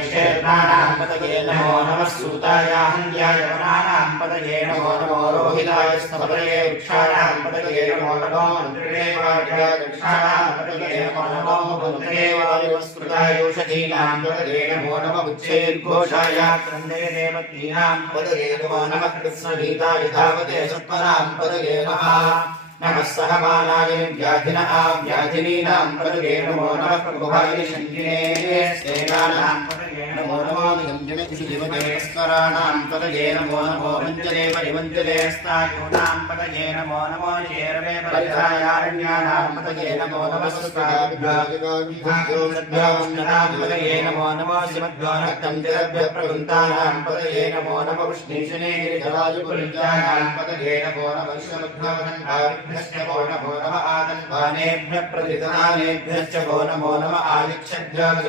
क्षेत्राणां पतये नमो नमः सूताय हन्याय वनानां पतये नमो नमो रोहिताय स्तपतये वृक्षाणां पतये नमो नमो मन्त्रिणेवाय वृक्षाणां पतये नमो नमो मन्त्रिणेवायुवस्कृताय औषधीनां पतये नमो नमः उच्चैर्घोषाय क्रन्दे देवतीनां पतये नमो नमः कृत्स्नगीताय धावते सत्परां पतये नमः नमः सहमानाय व्याधिनः व्याधिनीनां पतये नमो नमः प्रभुभाय शङ्किने सेनानां पतये नमो नमो निगमजनेश्वराणां पतये नमो नमो मञ्जने परिमञ्जने स्तायूनां पतये नमो नमो निरवे परिधायारण्यानां पतये नमो नमः सुस्काभ्यां पतये नमो नमो श्रीमद्भ्यो नक्तं जगद्भ्यः प्रवृन्तानां पतये नमो नमः विष्णुशने गिरिधराजुपुरीयानां पतये नमो नमः श्रीमद्भ्यो नमो नमो नमः आदन्वानेभ्यः प्रतिदानेभ्यश्च वो नमो नमः आदिक्षभ्यः